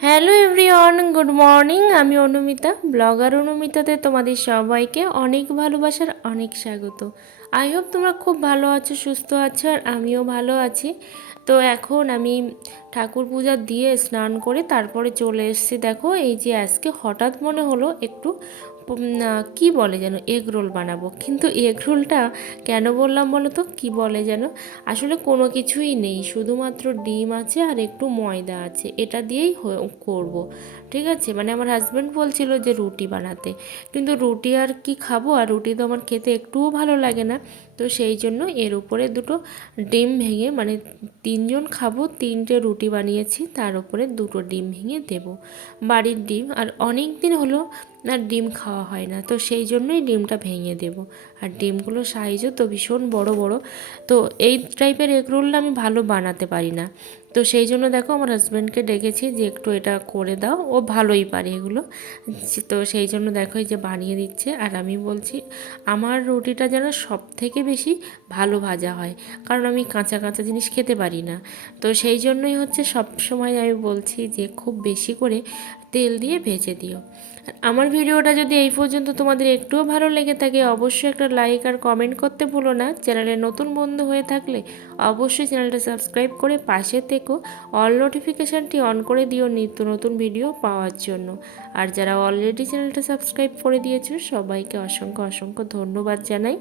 Hello everyone good morning আমি Anumita blogger অনুমিতাতে তোমাদের সবাইকে অনেক ভালোবাসার অনেক স্বাগত। আই হোপ তোমরা খুব ভালো আছো, সুস্থ আছো, আর আমিও ভালো আছি। তো এখন আমি ঠাকুর পূজা দিয়ে স্নান করে তারপরে চলে এসেছি। দেখো, এই যে আজকে হঠাৎ মনে হলো একটু কি বলে যেন এগ রোল বানাবো। কিন্তু এগ রোলটা কেন বললাম বলো তো? কী বলে যেন? আসলে কোনো কিছুই নেই, শুধুমাত্র ডিম আছে আর একটু ময়দা আছে। এটা দিয়েই করব। ঠিক আছে? মানে আমার হাজব্যান্ড বলছিল যে রুটি বানাতে। কিন্তু রুটি আর কি খাব? আর রুটি তো আমার খেতে একটুও ভালো লাগে না। তো সেই জন্য এর উপরে দুটো ডিম ভেঙে মানে তিনজন খাব, তিনটে রুটি বানিয়েছি, তার উপরে দুটো ডিম ভেঙে দেব। বাড়ির ডিম, আর অনেক দিন হলো আর ডিম খাওয়া হয় না, তো সেই জন্যই ডিমটা ভেঙে দেব। আর ডিমগুলো সাইজও তো ভীষণ বড় বড়, তো এই টাইপের এগ রোলটা আমি ভালো বানাতে পারি না। তো সেই জন্য দেখো আমার হাজব্যান্ডকে ডেকেছি যে একটু এটা করে দাও, ও ভালোই পারে এগুলো। তো সেই জন্য দেখো যে বানিয়ে দিচ্ছে, আর আমি বলছি আমার রুটিটা যেন সব থেকে বেশি ভালো ভাজা হয়, কারণ আমি কাঁচা কাঁচা জিনিস খেতে পারি না। তো সেই জন্যই হচ্ছে সব সময় আমি বলছি যে খুব বেশি করে তেল দিয়ে ভেজে দিও। আমার ভিডিওটা যদি এই পর্যন্ত তোমাদের একটুও ভালো লেগে থাকে, অবশ্যই একটা লাইক আর কমেন্ট করতে ভুলো না। চ্যানেলে নতুন বন্ধু হয়ে থাকলে অবশ্যই চ্যানেলটা সাবস্ক্রাইব করে পাশে থেকো। অল নোটিফিকেশানটি অন করে দিও নিত্য নতুন ভিডিও পাওয়ার জন্য। আর যারা অলরেডি চ্যানেলটা সাবস্ক্রাইব করে দিয়েছ, সবাইকে অসংখ্য অসংখ্য ধন্যবাদ জানাই।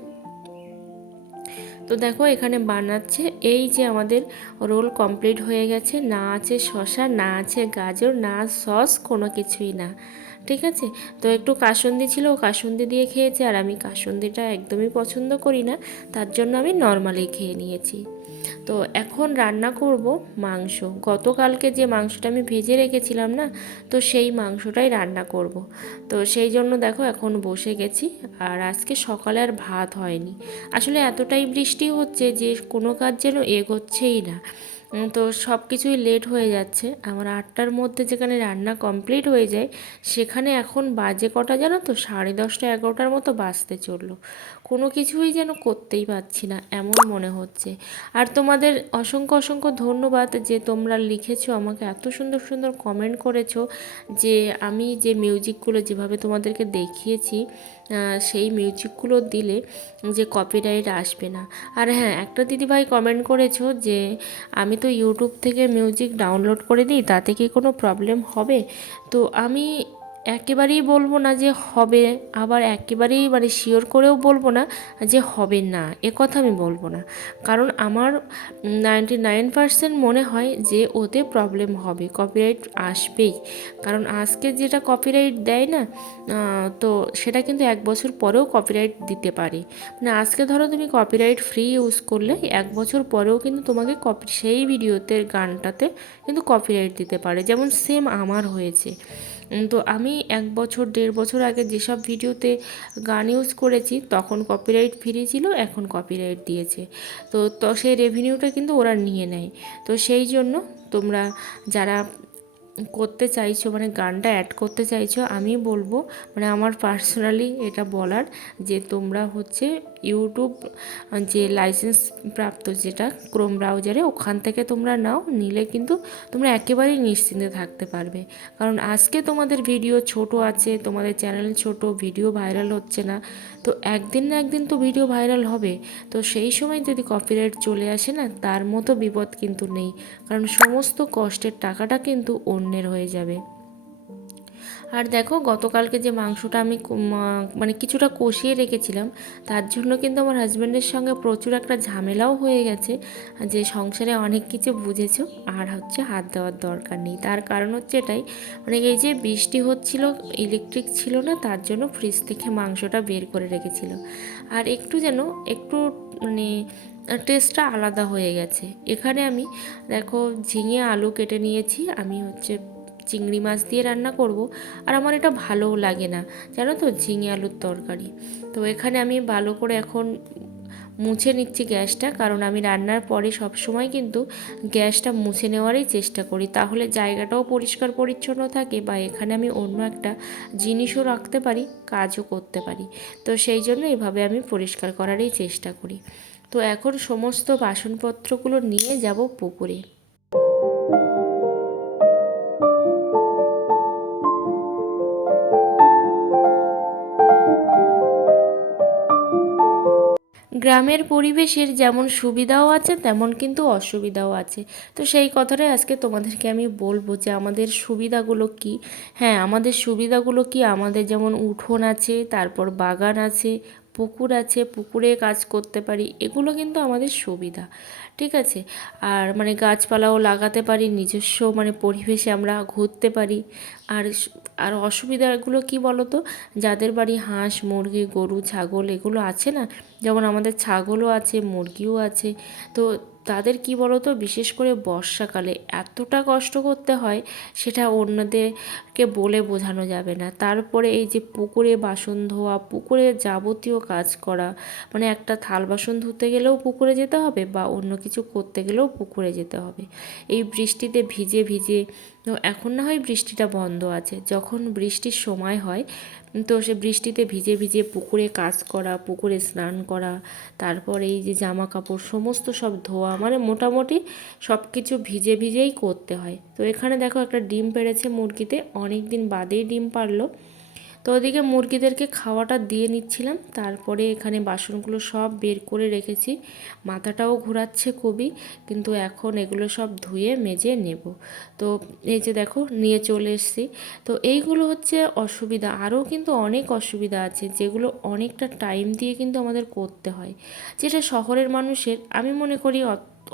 তো দেখো, এখানে বানাচ্ছে এই যে আমাদের রোল কমপ্লিট হয়ে গেছে। না আছে শশা না আছে গাজর, না সস কোনো কিছুই না। ঠিক আছে? তো একটু কাসন্দি ছিল, ও কাসুন্দি দিয়ে খেয়েছে আর আমি কাসন্দিটা একদমই পছন্দ করি না, তার জন্য আমি নর্মালি খেয়ে নিয়েছি। তো এখন রান্না করব মাংস। গতকালকে যে মাংসটা আমি ভেজে রেখেছিলাম না, তো সেই মাংসটাই রান্না করব। তো সেই জন্য দেখো এখন বসে গেছি আর আজকে সকালে আর ভাত হয়নি। আসলে এতটাই বৃষ্টি হচ্ছে যে কোনো কাজ যেন এগোচ্ছেই না। তো সব কিছুই লেট হয়ে যাচ্ছে। আমার আটটার মধ্যে যেখানে রান্না কমপ্লিট হয়ে যায়, সেখানে এখন বাজে কটা জানো তো? সাড়ে দশটা এগারোটার মতো বাজতে চলল। কোনো কিছুই যেন করতেই পারছি না, এমন মনে হচ্ছে। আর তোমাদের অসংখ্য অসংখ্য ধন্যবাদ যে তোমরা লিখেছো আমাকে, এত সুন্দর সুন্দর কমেন্ট করেছ যে আমি যে মিউজিকগুলো যেভাবে তোমাদেরকে দেখিয়েছি সেই মিউজিকগুলো দিলে যে কপিরাইট আসবে না। আর হ্যাঁ একটা দিদিভাই কমেন্ট করেছ যে আমি তো ইউটিউব থেকে মিউজিক ডাউনলোড করে দিই, তাতে কি কোনো প্রবলেম হবে? তো আমি একেবারেই বলব না যে হবে, আবার একেবারেই মানে শিওর করেও বলব না যে হবে না, এ কথা আমি বলব না। কারণ আমার নাইনটি নাইন পার্সেন্ট মনে হয় যে ওতে প্রবলেম হবে কপিরাইট আসবেই। কারণ আজকে যেটা কপিরাইট দেয় না তো সেটা কিন্তু এক বছর পরেও কপিরাইট দিতে পারে। মানে আজকে ধরো তুমি কপিরাইট ফ্রি ইউজ করলে, এক বছর পরেও কিন্তু তোমাকে কপি সেই ভিডিওতে গানটাতে কিন্তু কপিরাইট দিতে পারে। যেমন সেম আমার হয়েছে। তো আমি এক বছর, দেড় বছর আগে যেসব ভিডিওতে গান ইউজ করেছি, তখন কপিরাইট ফ্রি ছিল, এখন কপিরাইট দিয়েছে। তো তো সেই রেভিনিউটা কিন্তু ওরা নিয়ে নেয়। তো সেই জন্য তোমরা যারা করতে চাইছো মানে গানটা অ্যাড করতে চাইছো, আমি বলব মানে আমার পার্সোনালি এটা বলার যে তোমরা হচ্ছে ইউটিউব যে লাইসেন্স প্রাপ্ত যেটা ক্রোম ব্রাউজারে ওখান থেকে তোমরা নাও, নিলে কিন্তু তোমরা একেবারেই নিশ্চিন্তে থাকতে পারবে। কারণ আজকে তোমাদের ভিডিও ছোট আছে, তোমাদের চ্যানেল ছোট ভিডিও ভাইরাল হচ্ছে না, তো একদিন না একদিন তো ভিডিও ভাইরাল হবে। তো সেই সময় যদি কপিরাইট চলে আসে না, তার মতো বিপদ কিন্তু নেই। কারণ সমস্ত কষ্টের টাকাটা কিন্তু অন্যের হয়ে যাবে। আর দেখো, গতকালকে যে মাংসটা আমি মানে কিছুটা কষিয়ে রেখেছিলাম, তার জন্য কিন্তু আমার হাজব্যান্ডের সঙ্গে প্রচুর একটা ঝামেলাও হয়ে গেছে। যে সংসারে অনেক কিছু বুঝেছ, আর হচ্ছে হাত দেওয়ার দরকার নেই। তার কারণ হচ্ছে এটাই মানে এই যে বৃষ্টি হচ্ছিল ইলেকট্রিক ছিল না, তার জন্য ফ্রিজ থেকে মাংসটা বের করে রেখেছিল। আর একটু যেন, একটু মানে টেস্টটা আলাদা হয়ে গেছে। এখানে আমি দেখো ঝিঙে, আলু কেটে নিয়েছি। আমি হচ্ছে চিংড়ি মাছ দিয়ে রান্না করব। আর আমার এটা ভালোও লাগে না। জানো তো? ঝিঙে আলুর তরকারি। তো এখানে আমি ভালো করে এখন মুছে নিচ্ছি গ্যাসটা। কারণ আমি রান্নার পরে সব সময় কিন্তু গ্যাসটা মুছে নেওয়ারই চেষ্টা করি। তাহলে জায়গাটাও পরিষ্কার পরিচ্ছন্ন থাকে বা এখানে আমি অন্য একটা জিনিসও রাখতে পারি, কাজও করতে পারি। তো সেই জন্য এভাবে আমি পরিষ্কার করারই চেষ্টা করি। তো এখন সমস্ত বাসনপত্রগুলো নিয়ে যাব পুকুরে। গ্রামের পরিবেশের যেমন সুবিধাও আছে, তেমন কিন্তু অসুবিধাও আছে। তো সেই কথাটাই আজকে তোমাদেরকে আমি বলব যে আমাদের সুবিধাগুলো কি? হ্যাঁ আমাদের সুবিধাগুলো কি? আমাদের যেমন উঠোন আছে, তারপর বাগান আছে পুকুর আছে, পুকুরে কাজ করতে পারি, এগুলো কিন্তু আমাদের সুবিধা। ঠিক আছে? আর মানে গাছপালাও লাগাতে পারি, নিজস্ব মানে পরিবেশে আমরা ঘুরতে পারি। আর আর অসুবিধাগুলো কি বলো তো যাদের বাড়ি হাঁস, মুরগি, গরু, ছাগল এগুলো আছে না? যেমন আমাদের ছাগলও আছে, মুরগিও আছে। তো তাদের কি বলো তো বিশেষ করে বর্ষাকালে এতটা কষ্ট করতে হয়, সেটা অন্যদেরকে বলে বোঝানো যাবে না। তারপরে এই যে পুকুরে বাসন ধোয়া, পুকুরে যাবতীয় কাজ করা মানে একটা থাল বাসন ধুতে গেলেও পুকুরে যেতে হবে বা অন্য কিছু করতে গেলেও পুকুরে যেতে হবে। এই বৃষ্টিতে ভিজে ভিজে তো এখন না হয় বৃষ্টিটা বন্ধ আছে। যখন বৃষ্টির সময় হয়, তো সে বৃষ্টিতে ভিজে ভিজে পুকুরে কাজ করা, পুকুরে স্নান করা, তারপর এই যে জামা কাপড় সমস্ত সব ধোয়া মানে মোটামুটি সব কিছু ভিজে ভিজেই করতে হয়। তো এখানে দেখো একটা ডিম পেড়েছে মুরগিতে অনেক দিন বাদেই ডিম পারল তো ওদিকে মুরগিদেরকে খাওয়াটা দিয়ে নিচ্ছিলাম। তারপরে এখানে বাসনগুলো সব বের করে রেখেছি। মাথাটাও ঘোরাচ্ছে খুবই, কিন্তু এখন এগুলো সব ধুয়ে মেজে নেব। তো এই যে দেখো, নিয়ে চলে এসেছি। তো এইগুলো হচ্ছে অসুবিধা। আরও কিন্তু অনেক অসুবিধা আছে, যেগুলো অনেকটা টাইম দিয়ে কিন্তু আমাদের করতে হয়। যেটা শহরের মানুষের, আমি মনে করি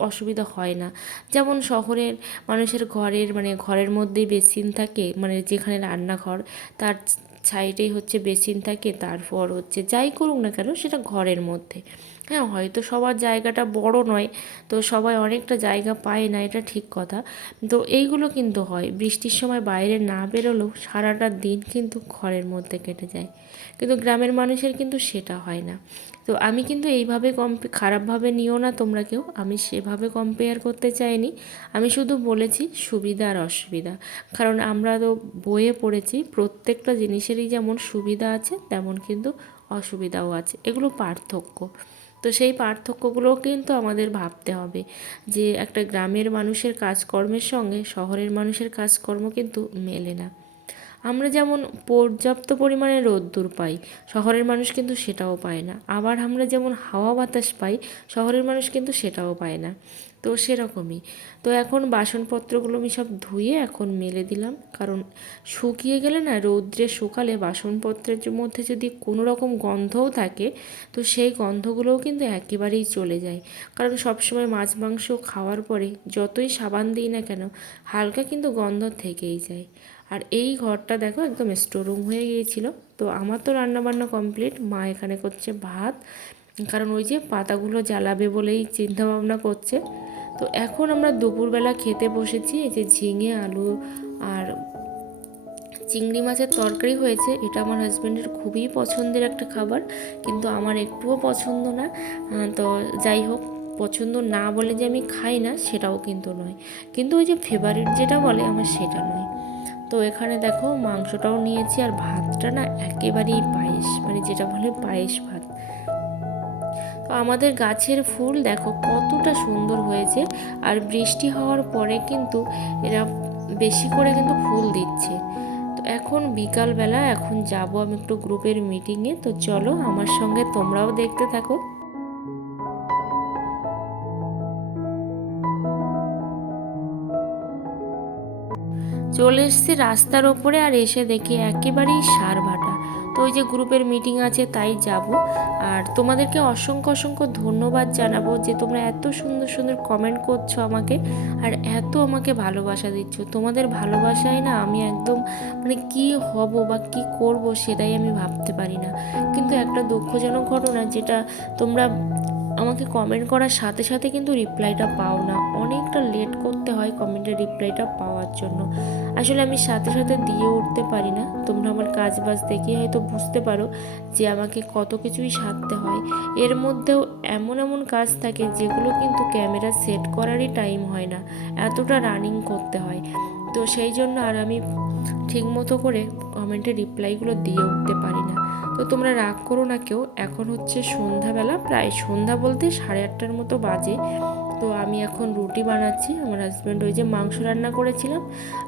অসুবিধা হয় না। যেমন শহরের মানুষের ঘরের মানে ঘরের মধ্যেই বেসিন থাকে মানে যেখানে রান্নাঘর, তার সাইডেই হচ্ছে বেসিন থাকে, তারপর হচ্ছে যাই করুক না কেন সেটা ঘরের মধ্যে। হ্যাঁ হয়তো সবার জায়গাটা বড় নয়, তো সবাই অনেকটা জায়গা পায় না, এটা ঠিক কথা। তো এইগুলো কিন্তু হয়, বৃষ্টির সময় বাইরে না বেরোলেও সারাটা দিন কিন্তু ঘরের মধ্যে কেটে যায়। কিন্তু গ্রামের মানুষের কিন্তু সেটা হয় না। তো আমি কিন্তু এইভাবে কম্পে খারাপভাবে নিও না তোমরা কেউ। আমি সেভাবে কম্পেয়ার করতে চাইনি। আমি শুধু বলেছি সুবিধা আর অসুবিধা। কারণ আমরা তো বইয়ে পড়েছি, প্রত্যেকটা জিনিসেরই যেমন সুবিধা আছে, তেমন কিন্তু অসুবিধাও আছে। এগুলো পার্থক্য। তো সেই পার্থক্যগুলোও কিন্তু আমাদের ভাবতে হবে যে একটা গ্রামের মানুষের কাজকর্মের সঙ্গে শহরের মানুষের কাজকর্ম কিন্তু মেলে না। আমরা যেমন পর্যাপ্ত পরিমাণে রোদ্দুর পাই, শহরের মানুষ কিন্তু সেটাও পায় না। আবার আমরা যেমন হাওয়া বাতাস পাই, শহরের মানুষ কিন্তু সেটাও পায় না। তো সেরকমই। তো এখন বাসনপত্রগুলো আমি সব ধুয়ে এখন মেলে দিলাম। কারণ শুকিয়ে গেলে না রৌদ্রে শুকালে বাসনপত্রের মধ্যে যদি কোনো রকম গন্ধও থাকে, তো সেই গন্ধগুলোও কিন্তু একেবারেই চলে যায়। কারণ সবসময় মাছ মাংস খাওয়ার পরে যতই সাবান দিই না কেন, হালকা কিন্তু গন্ধ থেকেই যায়। আর এই ঘরটা দেখো একদম স্টোর রুম হয়ে গিয়েছিল। তো আমার তো রান্নাবান্না কমপ্লিট মা এখানে করছে ভাত। কারণ ওই যে পাতাগুলো জ্বালাবে বলেই চিন্তা ভাবনা করছে। তো এখন আমরা দুপুরবেলা খেতে বসেছি, এই যে ঝিঙে, আলু আর চিংড়ি মাছের তরকারি হয়েছে। এটা আমার হাজব্যান্ডের খুবই পছন্দের একটা খাবার, কিন্তু আমার একটুও পছন্দ না। তো যাই হোক, পছন্দ না বলে যে আমি খাই না, সেটাও কিন্তু নয়। কিন্তু ওই যে ফেভারিট যেটা বলে আমার সেটা নয়। তো এখানে দেখো মাংসটাও নিয়েছি আর ভাতটা না একেবারেই পায়েস মানে যেটা বলে পায়েস ভাত। তো আমাদের গাছের ফুল দেখো কতটা সুন্দর হয়েছে আর বৃষ্টি হওয়ার পরে কিন্তু এরা বেশি করে কিন্তু ফুল দিচ্ছে। তো এখন বিকালবেলা এখন যাব আমি একটু গ্রুপের মিটিংয়ে তো চলো আমার সঙ্গে তোমরাও দেখতে থাকো। চলে এসেছি রাস্তার ওপরে আর এসে দেখি একেবারেই সার ভাটা। তো ওই যে গ্রুপের মিটিং আছে, তাই যাব। আর তোমাদেরকে অসংখ্য অসংখ্য ধন্যবাদ জানাব যে তোমরা এত সুন্দর সুন্দর কমেন্ট করছ আমাকে আর এত আমাকে ভালোবাসা দিচ্ছ। তোমাদের ভালোবাসায় না আমি একদম মানে কি হব বা কি করব সেটাই আমি ভাবতে পারি না। কিন্তু একটা দুঃখজনক ঘটনা যেটা তোমরা আমাকে কমেন্ট করার সাথে সাথে কিন্তু রিপ্লাইটা পাও না। অনেকটা লেট করতে হয় কমেন্টের রিপ্লাইটা পাওয়ার জন্য। আসলে আমি সাথে সাথে দিয়ে উঠতে পারি না। তোমরা আমার কাজ বাজ দেখে হয়তো বুঝতে পারো যে আমাকে কত কিছুই সারতে হয়। এর মধ্যেও এমন এমন কাজ থাকে যেগুলো কিন্তু ক্যামেরা সেট করারই টাইম হয় না। এতটা রানিং করতে হয়। তো সেই জন্য আর আমি ঠিকমতো করে কমেন্টের রিপ্লাইগুলো দিয়ে উঠতে পারি না। তো তোমরা রাগ করো না কেউ। এখন হচ্ছে সন্ধ্যাবেলা, প্রায় সন্ধ্যা বলতে সাড়ে আটটার মতো বাজে। তো আমি এখন রুটি বানাচ্ছি। আমার হাজব্যান্ড ওই যে মাংস রান্না করেছিলাম।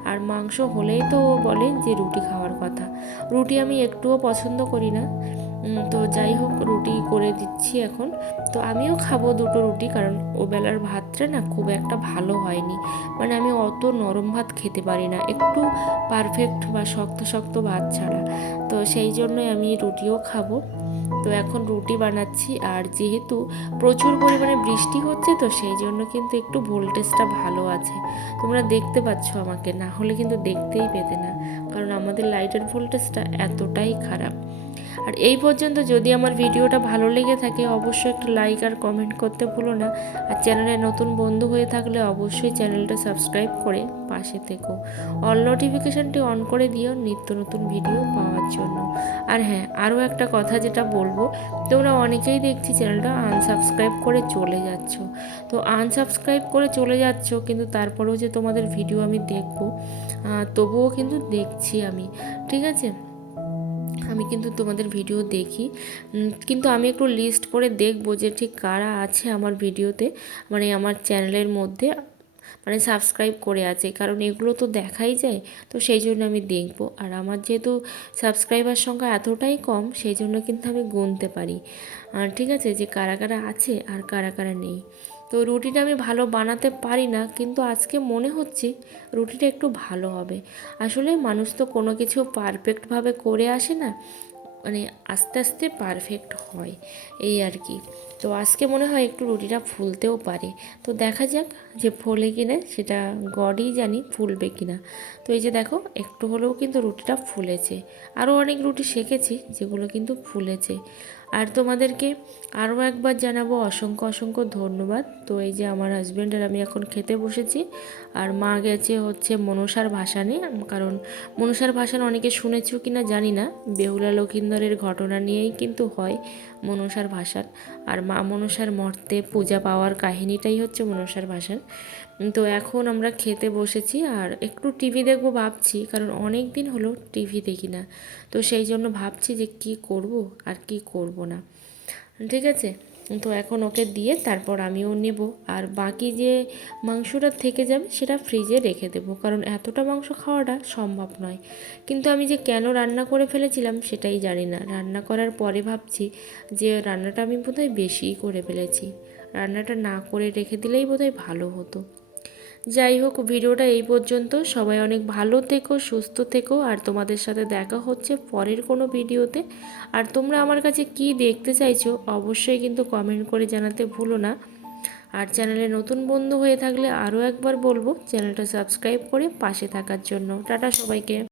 আর মাংস হলেই তো বলে যে রুটি খাওয়ার কথা। রুটি আমি একটুও পছন্দ করি না। তো যাই হোক, রুটি করে দিচ্ছি এখন। তো আমিও খাব দুটো রুটি, কারণ ও বেলার ভাতটা না খুব একটা ভালো হয়নি। মানে আমি অত নরম ভাত খেতে পারি না, একটু পারফেক্ট বা শক্ত শক্ত ভাত ছাড়া। তো সেই জন্যই আমি রুটিও খাব। তো এখন রুটি বানাচ্ছি, আর যেহেতু প্রচুর পরিমাণে বৃষ্টি হচ্ছে, তো সেই জন্য কিন্তু একটু ভোল্টেজটা ভালো আছে। তোমরা দেখতে পাচ্ছ আমাকে, না হলে কিন্তু দেখতেই পেতে না, কারণ আমাদের লাইটের ভোল্টেজটা এতটাই খারাপ। আর এই পর্যন্ত যদি আমার ভিডিওটা ভালো লেগে থাকে, অবশ্যই একটা লাইক আর কমেন্ট করতে ভুলো না। আর চ্যানেলে নতুন বন্ধু হয়ে থাকলে অবশ্যই চ্যানেলটা সাবস্ক্রাইব করে পাশে থেকো। অল নোটিফিকেশানটি অন করে দিও নিত্য নতুন ভিডিও পাওয়ার জন্য। আর হ্যাঁ আরও একটা কথা যেটা বলব, তোমরা অনেকেই দেখছি চ্যানেলটা আনসাবস্ক্রাইব করে চলে যাচ্ছ। তো আনসাবস্ক্রাইব করে চলে যাচ্ছ, কিন্তু তারপরেও যে তোমাদের ভিডিও আমি দেখব তবুও কিন্তু দেখছি আমি। ঠিক আছে? আমি কিন্তু তোমাদের ভিডিও দেখি। কিন্তু আমি একটু লিস্ট করে দেখব যে ঠিক কারা আছে আমার ভিডিওতে মানে আমার চ্যানেলের মধ্যে মানে সাবস্ক্রাইব করে আছে। কারণ এগুলো তো দেখাই যায়, তো সেই জন্য আমি দেখব। আর আমার যেহেতু সাবস্ক্রাইবার সংখ্যা এতটাই কম, সেই জন্য কিন্তু আমি গুনতে পারি। আর ঠিক আছে যে কারা কারা আছে আর কারা কারা নেই। তো রুটিটা আমি ভালো বানাতে পারি না, কিন্তু আজকে মনে হচ্ছে রুটিটা একটু ভালো হবে। আসলে মানুষ তো কোনো কিছু পারফেক্টভাবে করে আসে না মানে আস্তে আস্তে পারফেক্ট হয়, এই আর কি। তো আজকে মনে হয় একটু রুটিটা ফুলতেও পারে। তো দেখা যাক যে ফোলে কিনা, সেটা গডই জানি ফুলবে কিনা। তো এই যে দেখো, একটু হলেও কিন্তু রুটিটা ফুলেছে। আরও অনেক রুটি শেখেছি যেগুলো কিন্তু ফুলেছে। আর তোমাদেরকে আরও একবার জানাব অসংখ্য অসংখ্য ধন্যবাদ। তো এই যে আমার হাজব্যান্ড আর আমি এখন খেতে বসেছি। আর মা গেছে হচ্ছে মনসার ভাসানে কারণ মনসার ভাসান অনেকে শুনেছো কি না জানি না। বেহুলা লক্ষিন্দরের ঘটনা নিয়েই কিন্তু হয়। মনসার ভাষার। আর মা মনসার মর্তে পূজা পাওয়ার কাহিনীটাই হচ্ছে মনসার ভাষার। তো এখন আমরা খেতে বসেছি আর একটু টিভি দেখব ভাবছি, কারণ অনেক দিন হলো টিভি দেখি না। তো সেই জন্য ভাবছি যে কি করব আর কি করব না। ঠিক আছে? তো এখন ওকে দিয়ে তারপর আমিও নেব। আর বাকি যে মাংসটা থেকে যাবে সেটা ফ্রিজে রেখে দেবো। কারণ এতটা মাংস খাওয়াটা সম্ভব নয়। কিন্তু আমি যে কেন রান্না করে ফেলেছিলাম সেটাই জানি না। রান্না করার পরে ভাবছি যে রান্নাটা আমি বোধহয় বেশিই করে ফেলেছি। রান্নাটা না করে রেখে দিলেই বোধহয় ভালো হতো। যাই হোক, ভিডিওটা এই পর্যন্ত। সবাই অনেক ভালো থেকো, সুস্থ থেকো, আর তোমাদের সাথে দেখা হচ্ছে পরের কোনো ভিডিওতে। আর তোমরা আমার কাছে কি দেখতে চাইছো, অবশ্যই কিন্তু কমেন্ট করে জানাতে ভুলো না। আর চ্যানেলে নতুন বন্ধু হয়ে থাকলে আরও একবার বলব, চ্যানেলটা সাবস্ক্রাইব করে পাশে থাকার জন্য। টাটা সবাইকে।